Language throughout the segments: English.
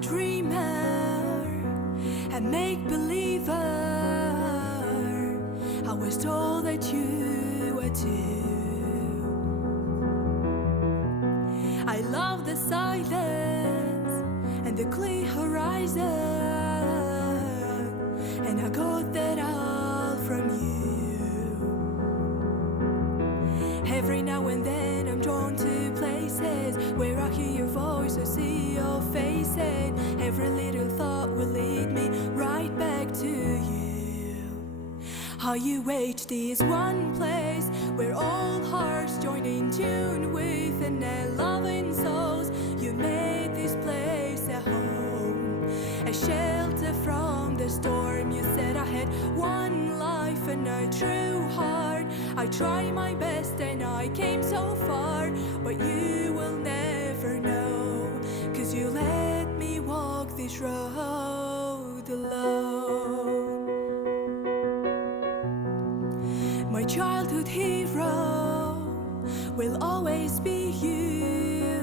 dreamer, a make-believer. I was told that you were too. I love the silence and the clear horizon, and I got that all from you. Every now and then I'm drawn to places where I hear your voice or see your face, and every little thought will lead me right back to you. IUHD is one place where all hearts join in tune with and their loving souls. You made this place a home, a shelter from the storm. You said I had one life and a true heart. I tried my best and I came so far, but you will never know, 'cause you let me walk this road alone. My childhood hero will always be you,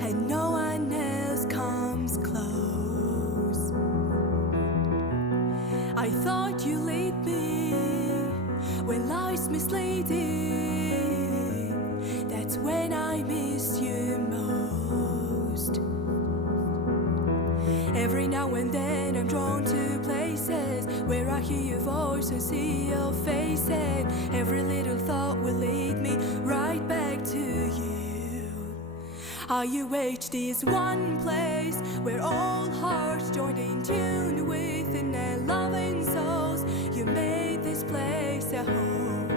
and no one else comes close. I thought you lead me when life's misleading. That's when I miss you most. Every now and then I'm drawn to places where I hear your voice or see your face, and every little thought will lead me right back to you. IUHD is one place where all hearts join in tune with and their loving souls. You made this place a home,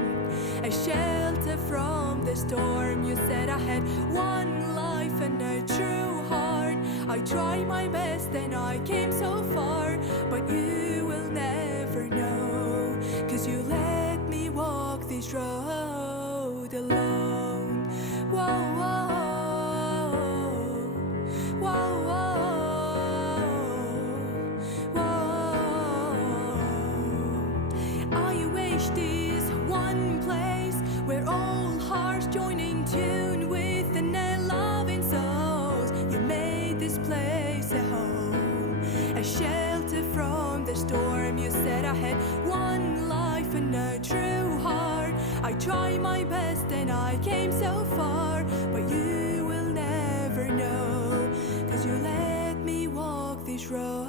a shelter from the storm. You said I had one life and a true heart. I tried my best and I came so far, but you will never know, 'cause you let me walk this road alone. Whoa, whoa, whoa, whoa, whoa. IUHD is one place where all hearts join in tune with and their loving souls. You made this place a home, a shelter from the storm. You said I had one life and a true heart. I tried my best and I came so far, but you will never know, 'cause you let me walk this road.